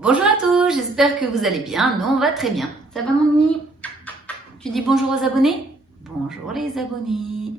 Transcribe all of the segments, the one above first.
Bonjour à tous, j'espère que vous allez bien. Nous, on va très bien. Ça va mon ami? Tu dis bonjour aux abonnés? Bonjour les abonnés.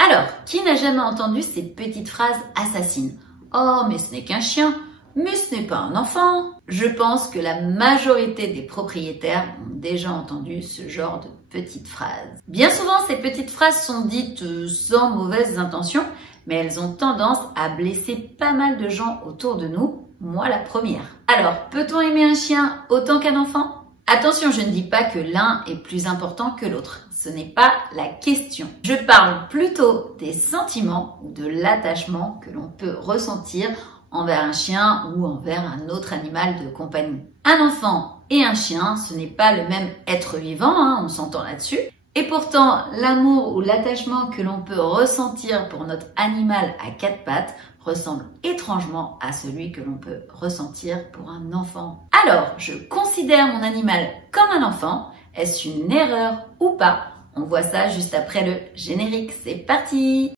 Alors, qui n'a jamais entendu ces petites phrases assassines? Oh, mais ce n'est qu'un chien. Mais ce n'est pas un enfant. Je pense que la majorité des propriétaires ont déjà entendu ce genre de petites phrases. Bien souvent, ces petites phrases sont dites sans mauvaises intentions, mais elles ont tendance à blesser pas mal de gens autour de nous, moi la première. Alors, peut-on aimer un chien autant qu'un enfant? Attention, je ne dis pas que l'un est plus important que l'autre. Ce n'est pas la question. Je parle plutôt des sentiments ou de l'attachement que l'on peut ressentir envers un chien ou envers un autre animal de compagnie. Un enfant et un chien, ce n'est pas le même être vivant, on s'entend là-dessus. Et pourtant, l'amour ou l'attachement que l'on peut ressentir pour notre animal à quatre pattes ressemble étrangement à celui que l'on peut ressentir pour un enfant. Alors, je considère mon animal comme un enfant. Est-ce une erreur ou pas? On voit ça juste après le générique. C'est parti!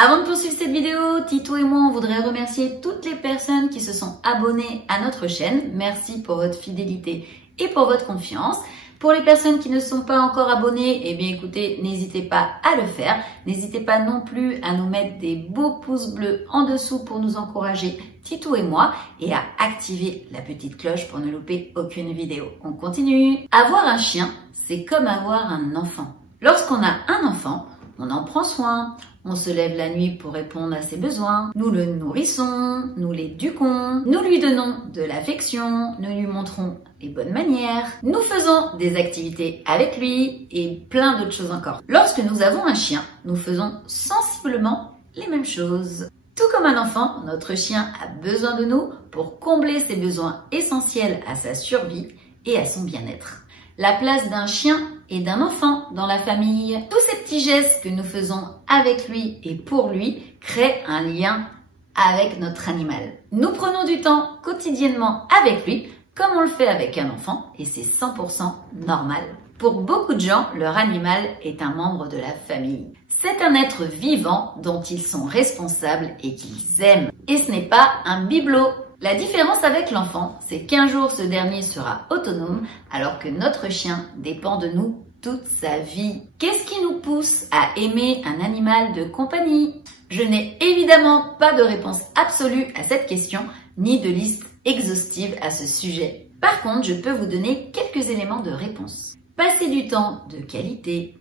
Avant de poursuivre cette vidéo, Tito et moi, on voudrait remercier toutes les personnes qui se sont abonnées à notre chaîne. Merci pour votre fidélité et pour votre confiance. Pour les personnes qui ne sont pas encore abonnées, eh bien écoutez, n'hésitez pas à le faire. N'hésitez pas non plus à nous mettre des beaux pouces bleus en dessous pour nous encourager, Tito et moi, et à activer la petite cloche pour ne louper aucune vidéo. On continue. Avoir un chien, c'est comme avoir un enfant. Lorsqu'on a un enfant, on en prend soin. On se lève la nuit pour répondre à ses besoins. Nous le nourrissons, nous l'éduquons, nous lui donnons de l'affection, nous lui montrons les bonnes manières. Nous faisons des activités avec lui et plein d'autres choses encore. Lorsque nous avons un chien, nous faisons sensiblement les mêmes choses. Tout comme un enfant, notre chien a besoin de nous pour combler ses besoins essentiels à sa survie et à son bien-être. La place d'un chien et d'un enfant dans la famille. Tous ces petits gestes que nous faisons avec lui et pour lui créent un lien avec notre animal. Nous prenons du temps quotidiennement avec lui, comme on le fait avec un enfant, et c'est 100% normal. Pour beaucoup de gens, leur animal est un membre de la famille. C'est un être vivant dont ils sont responsables et qu'ils aiment. Et ce n'est pas un bibelot. La différence avec l'enfant, c'est qu'un jour ce dernier sera autonome alors que notre chien dépend de nous toute sa vie. Qu'est-ce qui nous pousse à aimer un animal de compagnie? Je n'ai évidemment pas de réponse absolue à cette question, ni de liste exhaustive à ce sujet. Par contre, je peux vous donner quelques éléments de réponse. Passer du temps de qualité,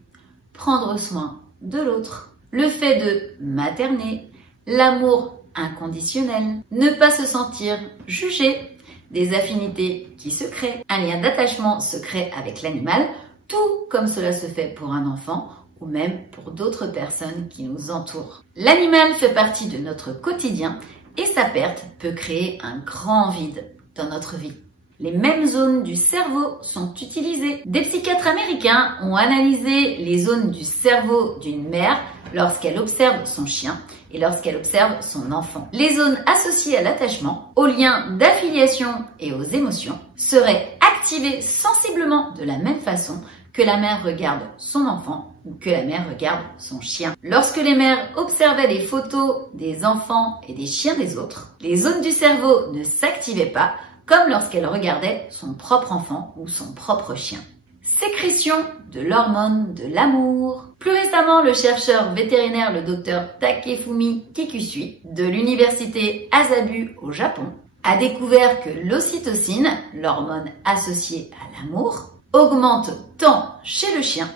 prendre soin de l'autre, le fait de materner, l'amour inconditionnel, ne pas se sentir jugé, des affinités qui se créent, un lien d'attachement se crée avec l'animal, tout comme cela se fait pour un enfant ou même pour d'autres personnes qui nous entourent. L'animal fait partie de notre quotidien et sa perte peut créer un grand vide dans notre vie. Les mêmes zones du cerveau sont utilisées. Des psychiatres américains ont analysé les zones du cerveau d'une mère lorsqu'elle observe son chien et lorsqu'elle observe son enfant. Les zones associées à l'attachement, aux liens d'affiliation et aux émotions seraient activées sensiblement de la même façon que la mère regarde son enfant ou que la mère regarde son chien. Lorsque les mères observaient les photos des enfants et des chiens des autres, les zones du cerveau ne s'activaient pas comme lorsqu'elle regardait son propre enfant ou son propre chien. Sécrétion de l'hormone de l'amour. Plus récemment, le chercheur vétérinaire, le docteur Takefumi Kikusui, de l'université Asabu au Japon, a découvert que l'ocytocine, l'hormone associée à l'amour, augmente tant chez le chien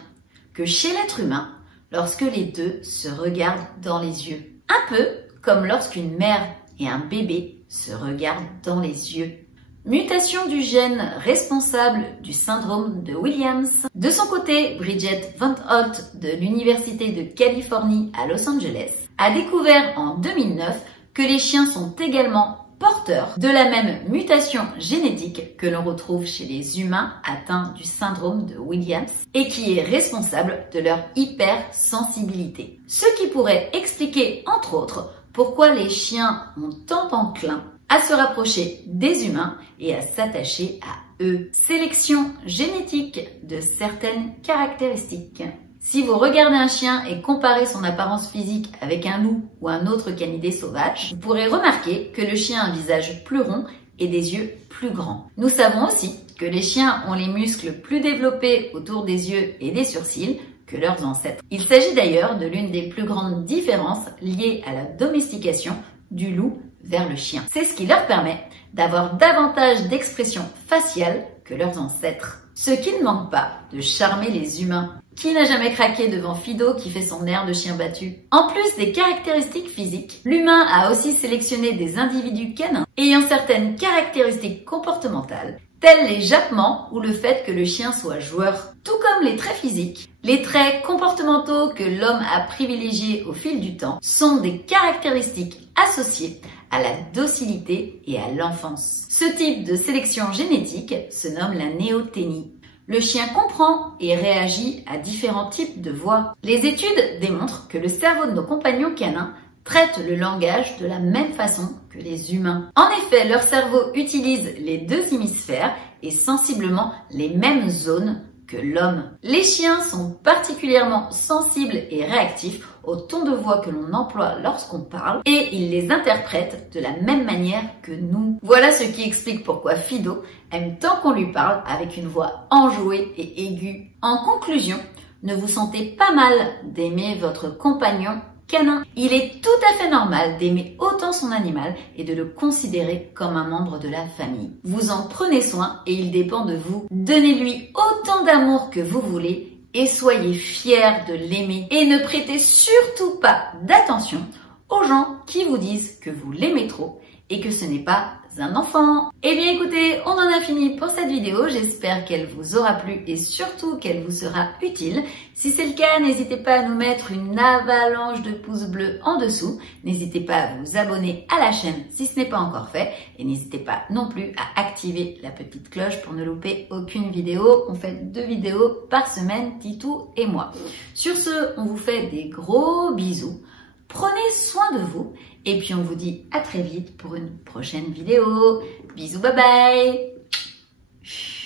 que chez l'être humain lorsque les deux se regardent dans les yeux. Un peu comme lorsqu'une mère et un bébé se regardent dans les yeux. Mutation du gène responsable du syndrome de Williams. De son côté, Bridget Van Holt de l'Université de Californie à Los Angeles a découvert en 2009 que les chiens sont également porteurs de la même mutation génétique que l'on retrouve chez les humains atteints du syndrome de Williams et qui est responsable de leur hypersensibilité. Ce qui pourrait expliquer, entre autres, pourquoi les chiens ont tant enclin à se rapprocher des humains et à s'attacher à sélection génétique de certaines caractéristiques. Si vous regardez un chien et comparez son apparence physique avec un loup ou un autre canidé sauvage, vous pourrez remarquer que le chien a un visage plus rond et des yeux plus grands. Nous savons aussi que les chiens ont les muscles plus développés autour des yeux et des sourcils que leurs ancêtres. Il s'agit d'ailleurs de l'une des plus grandes différences liées à la domestication du loup vers le chien. C'est ce qui leur permet d'avoir davantage d'expression faciale que leurs ancêtres. Ce qui ne manque pas de charmer les humains. Qui n'a jamais craqué devant Fido qui fait son air de chien battu? En plus des caractéristiques physiques, l'humain a aussi sélectionné des individus canins ayant certaines caractéristiques comportementales, tels les jappements ou le fait que le chien soit joueur. Tout comme les traits physiques, les traits comportementaux que l'homme a privilégiés au fil du temps sont des caractéristiques associées à la docilité et à l'enfance. Ce type de sélection génétique se nomme la néothénie. Le chien comprend et réagit à différents types de voix. Les études démontrent que le cerveau de nos compagnons canins traite le langage de la même façon que les humains. En effet, leur cerveau utilise les deux hémisphères et sensiblement les mêmes zones que l'homme. Les chiens sont particulièrement sensibles et réactifs au ton de voix que l'on emploie lorsqu'on parle et ils les interprètent de la même manière que nous. Voilà ce qui explique pourquoi Fido aime tant qu'on lui parle avec une voix enjouée et aiguë. En conclusion, ne vous sentez pas mal d'aimer votre compagnon canin. Il est tout à fait normal d'aimer autant son animal et de le considérer comme un membre de la famille. Vous en prenez soin et il dépend de vous. Donnez-lui autant d'amour que vous voulez et soyez fiers de l'aimer. Et ne prêtez surtout pas d'attention aux gens qui vous disent que vous l'aimez trop et que ce n'est pas un enfant. Eh bien écoutez, on en a fini pour cette vidéo. J'espère qu'elle vous aura plu et surtout qu'elle vous sera utile. Si c'est le cas, n'hésitez pas à nous mettre une avalanche de pouces bleus en dessous. N'hésitez pas à vous abonner à la chaîne si ce n'est pas encore fait. Et n'hésitez pas non plus à activer la petite cloche pour ne louper aucune vidéo. On fait 2 vidéos par semaine, Titou et moi. Sur ce, on vous fait des gros bisous. Prenez soin de vous et puis on vous dit à très vite pour une prochaine vidéo. Bisous, bye bye!